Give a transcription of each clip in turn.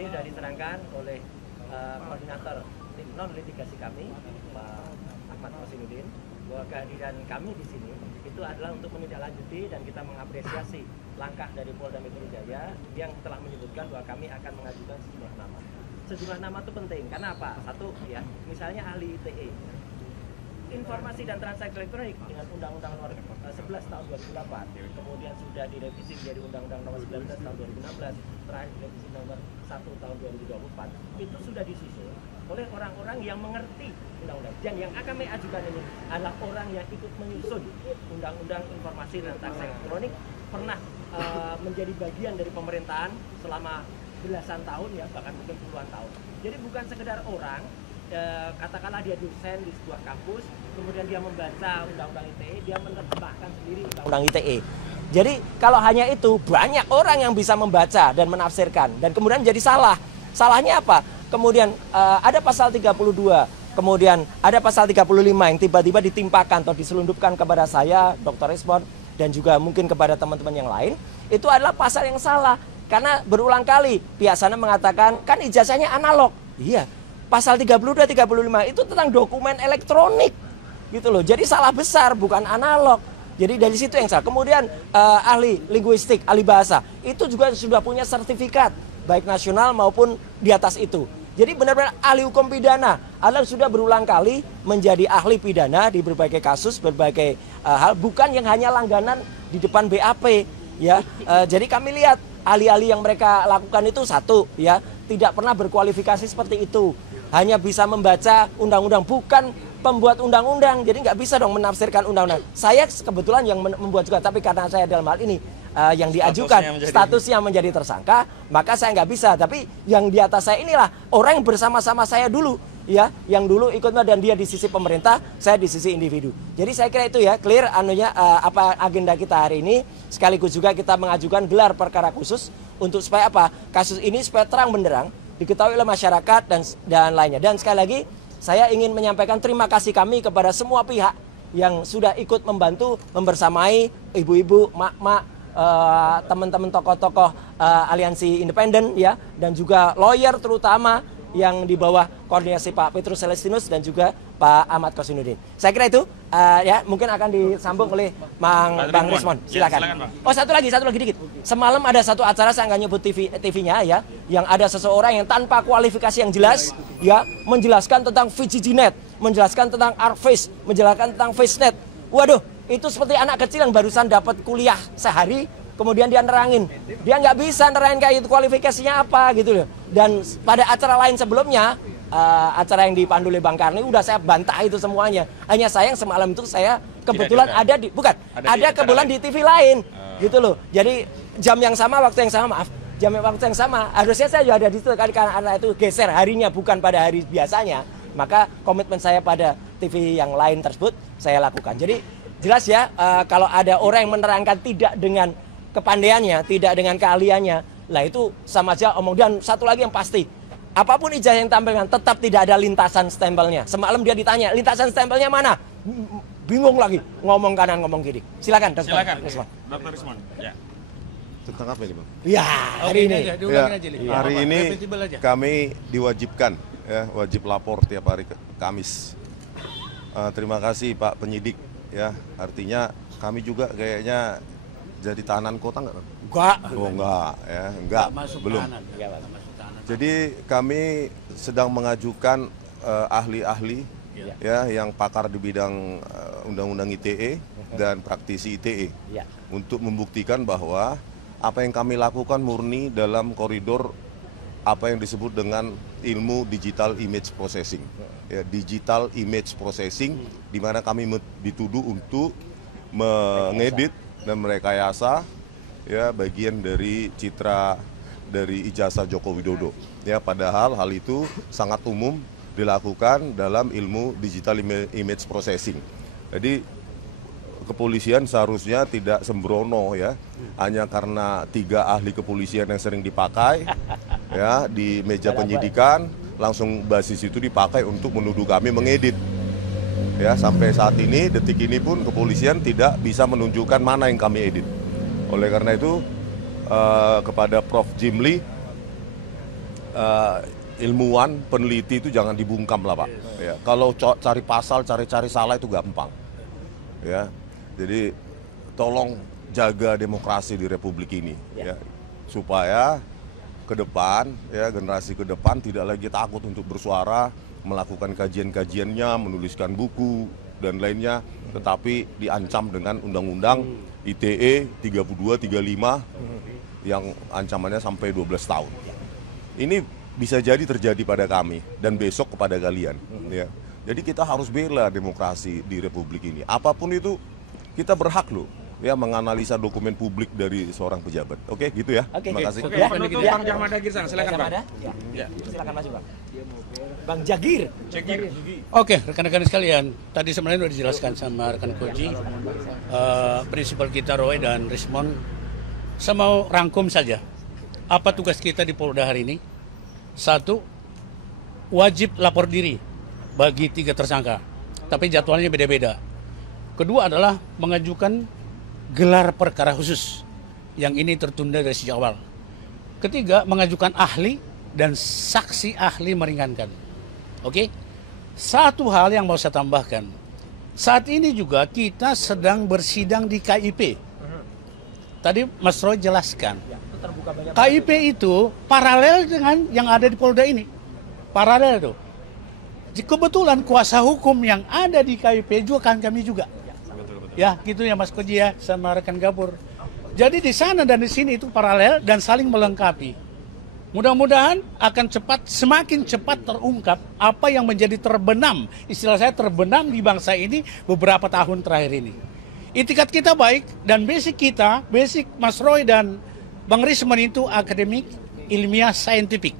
tadi sudah diterangkan oleh koordinator tim non litigasi kami, Pak Ahmad Kosinudin, bahwa kehadiran kami di sini itu adalah untuk menindaklanjuti dan kita mengapresiasi langkah dari Polda Metro Jaya yang telah menyebutkan bahwa kami akan mengajukan sejumlah nama. Sejumlah nama itu penting karena apa? Satu ya, misalnya ahli ITE, informasi dan transaksi elektronik dengan Undang-Undang Nomor 11 tahun 2008, kemudian sudah direvisi menjadi Undang-Undang Nomor 19 tahun 2016, terakhir direvisi Nomor 1 tahun 2024, itu sudah disusun oleh orang-orang yang mengerti undang-undang. Dan yang akan kami ajukan ini adalah orang yang ikut menyusun Undang-Undang Informasi dan Transaksi Elektronik, pernah menjadi bagian dari pemerintahan selama belasan tahun ya, bahkan mungkin puluhan tahun. Jadi bukan sekedar orang, katakanlah dia dosen di sebuah kampus, kemudian dia membaca Undang-Undang ITE, dia menerjemahkan sendiri Undang-Undang ITE. Jadi kalau hanya itu, banyak orang yang bisa membaca dan menafsirkan, dan kemudian jadi salah. Salahnya apa? Kemudian ada pasal 32, kemudian ada pasal 35 yang tiba-tiba ditimpakan atau diselundupkan kepada saya, Dr. Rismond, dan juga mungkin kepada teman-teman yang lain. Itu adalah pasal yang salah, karena berulang kali pihak sana mengatakan, kan ijazahnya analog. Iya, pasal 32, 35 itu tentang dokumen elektronik, gitu loh. Jadi salah besar, bukan analog. Jadi dari situ yang salah. Kemudian ahli linguistik, ahli bahasa, itu juga sudah punya sertifikat, baik nasional maupun di atas itu. Jadi benar-benar ahli hukum pidana, adalah sudah berulang kali menjadi ahli pidana di berbagai kasus, berbagai hal, bukan yang hanya langganan di depan BAP. Ya, jadi kami lihat ahli-ahli yang mereka lakukan itu satu, ya, tidak pernah berkualifikasi seperti itu. Hanya bisa membaca undang-undang, bukan pembuat undang-undang. Jadi nggak bisa dong menafsirkan undang-undang. Saya kebetulan yang membuat juga, tapi karena saya dalam hal ini yang diajukan statusnya menjadi tersangka, maka saya nggak bisa. Tapi yang di atas saya inilah orang yang bersama-sama saya dulu, ya, yang dulu ikut dan dia di sisi pemerintah, saya di sisi individu. Jadi saya kira itu ya, clear anunya apa agenda kita hari ini. Sekaligus juga kita mengajukan gelar perkara khusus untuk supaya apa? Kasus ini supaya terang benderang diketahui oleh masyarakat dan lainnya. Dan sekali lagi saya ingin menyampaikan terima kasih kami kepada semua pihak yang sudah ikut membantu membersamai ibu-ibu, mak-mak, teman-teman tokoh-tokoh aliansi independen, ya, dan juga lawyer terutama yang di bawah koordinasi Pak Petrus Celestinus dan juga Pak Ahmad Kosinudin. Saya kira itu ya, mungkin akan disambung oleh Bang Rismond. Silakan. Oh, satu lagi dikit. Semalam ada satu acara, saya nggak nyebut TV-nya ya, yang ada seseorang yang tanpa kualifikasi yang jelas, ya, menjelaskan tentang VGGNet, menjelaskan tentang ArcFace, menjelaskan tentang FaceNet. Waduh, itu seperti anak kecil yang barusan dapat kuliah sehari, kemudian dia nerangin. Dia nggak bisa nerangin kayak itu kualifikasinya apa gitu loh. Dan pada acara lain sebelumnya, acara yang dipandu oleh Bang Karni, udah saya bantah itu semuanya. Hanya sayang semalam itu saya kebetulan ada di, bukan, ada kebetulan di TV lain, gitu loh. Jadi jam yang sama, waktu yang sama, jam waktu yang sama. Harusnya saya juga ada di situ, karena itu geser harinya bukan pada hari biasanya. Maka komitmen saya pada TV yang lain tersebut saya lakukan. Jadi jelas ya, kalau ada orang yang menerangkan tidak dengan kepandaiannya, tidak dengan keahliannya, lah itu sama aja omong. Dan satu lagi yang pasti, apapun ijazah yang tampilkan tetap tidak ada lintasan stempelnya. Semalam dia ditanya, lintasan stempelnya mana? Bingung lagi, ngomong kanan ngomong kiri. Silakan, Dr. Rismond. Ya. Tentang apa ini, Bang? Ya, hari ini. Hari ini kami diwajibkan, ya, wajib lapor tiap hari Kamis. Terima kasih Pak Penyidik, ya. Artinya kami juga kayaknya jadi tahanan kota nggak? Enggak. Oh, enggak, ya, enggak, belum. Jadi kami sedang mengajukan ahli-ahli, ya, yang pakar di bidang undang-undang ITE dan praktisi ITE, untuk membuktikan bahwa apa yang kami lakukan murni dalam koridor apa yang disebut dengan ilmu digital image processing, ya, digital image processing, di mana kami dituduh untuk mengedit dan merekayasa, ya, bagian dari citra dari ijazah Joko Widodo, ya, padahal hal itu sangat umum dilakukan dalam ilmu digital image processing. Jadi kepolisian seharusnya tidak sembrono, ya, hanya karena 3 ahli kepolisian yang sering dipakai, ya, di meja penyidikan, langsung basis itu dipakai untuk menuduh kami mengedit. Ya, sampai saat ini, detik ini pun kepolisian tidak bisa menunjukkan mana yang kami edit. Oleh karena itu, kepada Prof. Jimli, ilmuwan, peneliti itu jangan dibungkam lah Pak. Ya, kalau cari pasal, cari salah itu gampang. Ya, jadi tolong jaga demokrasi di Republik ini, ya, supaya ke depan, ya generasi ke depan tidak lagi takut untuk bersuara, melakukan kajian-kajiannya, menuliskan buku dan lainnya, tetapi diancam dengan Undang-Undang ITE 32, 35 yang ancamannya sampai 12 tahun. Ini bisa jadi terjadi pada kami dan besok kepada kalian. Ya. Jadi kita harus bela demokrasi di Republik ini. Apapun itu kita berhak loh, ya menganalisa dokumen publik dari seorang pejabat. Oke, gitu ya. Terima kasih. Oke, penutup Bang Jahmada Girsang, silakan Bang. Ya. Silakan maju Bang. Bang Jagir. Oke, rekan-rekan sekalian, tadi sebenarnya sudah dijelaskan sama rekan Koji, prinsipal kita Roy dan Rismon. Saya mau rangkum saja. Apa tugas kita di Polda hari ini? 1, wajib lapor diri bagi 3 tersangka, tapi jadwalnya beda-beda. Kedua adalah mengajukan gelar perkara khusus, yang ini tertunda dari sejak awal. Ketiga, mengajukan ahli dan saksi ahli meringankan. Oke? Satu hal yang mau saya tambahkan, saat ini juga kita sedang bersidang di KIP. Tadi Mas Roy jelaskan, KIP itu paralel dengan yang ada di Polda ini. Paralel tuh. Kebetulan kuasa hukum yang ada di KIP juga kan kami juga. Ya, gitu ya Mas Koji ya, sama rekan Gapur. Jadi di sana dan di sini itu paralel dan saling melengkapi. Mudah-mudahan akan semakin cepat terungkap apa yang menjadi terbenam, istilah saya terbenam di bangsa ini beberapa tahun terakhir ini. Itikat kita baik dan basic Mas Roy dan Bang Rismon itu akademik, ilmiah, saintifik.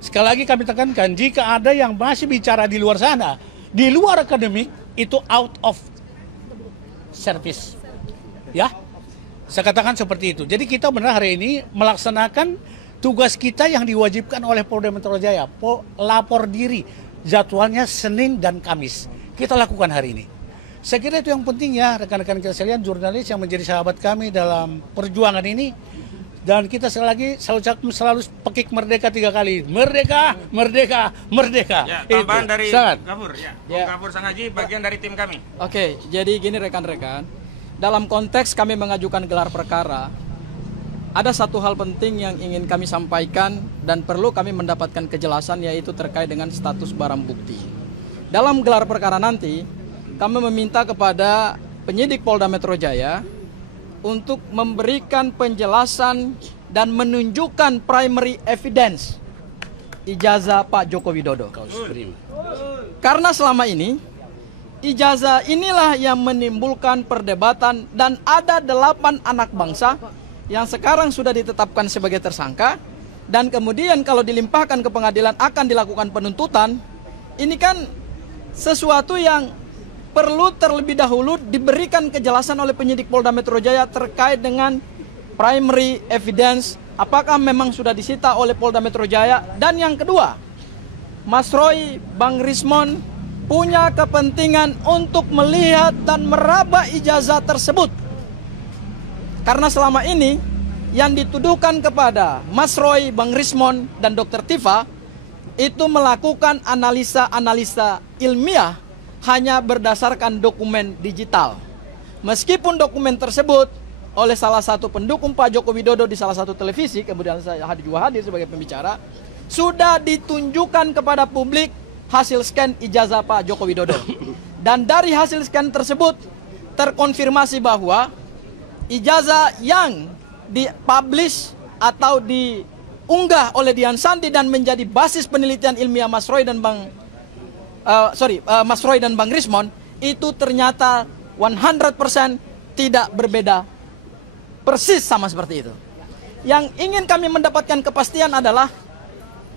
Sekali lagi kami tekankan, jika ada yang masih bicara di luar sana, di luar akademik, itu out of service. Ya, saya katakan seperti itu. Jadi kita benar hari ini melaksanakan tugas kita yang diwajibkan oleh Polda Metro Jaya, lapor diri, jadwalnya Senin dan Kamis. Kita lakukan hari ini. Saya kira itu yang penting ya, rekan-rekan kita sekalian, jurnalis yang menjadi sahabat kami dalam perjuangan ini. Dan kita selalu pekik merdeka 3 kali. Merdeka, merdeka, merdeka. Ya, tambahan dari Sangat. Gafur, ya. Bung Gafur Sanghaji, bagian dari tim kami. Oke, jadi gini rekan-rekan. Dalam konteks kami mengajukan gelar perkara, ada satu hal penting yang ingin kami sampaikan dan perlu kami mendapatkan kejelasan, yaitu terkait dengan status barang bukti. Dalam gelar perkara nanti, kami meminta kepada penyidik Polda Metro Jaya untuk memberikan penjelasan dan menunjukkan primary evidence ijazah Pak Joko Widodo. Karena selama ini ijazah inilah yang menimbulkan perdebatan dan ada 8 anak bangsa yang sekarang sudah ditetapkan sebagai tersangka dan kemudian kalau dilimpahkan ke pengadilan akan dilakukan penuntutan. Ini kan sesuatu yang perlu terlebih dahulu diberikan kejelasan oleh penyidik Polda Metro Jaya terkait dengan primary evidence, apakah memang sudah disita oleh Polda Metro Jaya. Dan yang kedua, Mas Roy, Bang Rismon punya kepentingan untuk melihat dan meraba ijazah tersebut. Karena selama ini yang dituduhkan kepada Mas Roy, Bang Rismon, dan Dr. Tifa itu melakukan analisa-analisa ilmiah hanya berdasarkan dokumen digital. Meskipun dokumen tersebut oleh salah satu pendukung Pak Joko Widodo di salah satu televisi, kemudian saya juga hadir sebagai pembicara, sudah ditunjukkan kepada publik hasil scan ijazah Pak Joko Widodo. Dan dari hasil scan tersebut terkonfirmasi bahwa ijazah yang dipublish atau diunggah oleh Dian Sandi dan menjadi basis penelitian ilmiah Mas Roy dan Mas Roy dan Bang Rismon itu ternyata 100% tidak berbeda, persis sama seperti itu. Yang ingin kami mendapatkan kepastian adalah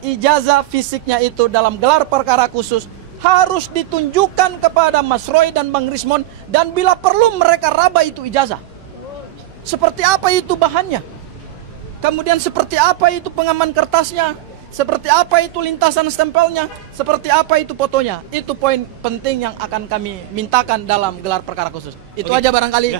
ijazah fisiknya itu dalam gelar perkara khusus harus ditunjukkan kepada Mas Roy dan Bang Rismon, dan bila perlu mereka raba itu ijazah. Seperti apa itu bahannya? Kemudian seperti apa itu pengaman kertasnya? Seperti apa itu lintasan stempelnya, seperti apa itu fotonya. Itu poin penting yang akan kami mintakan dalam gelar perkara khusus. Itu aja barangkali.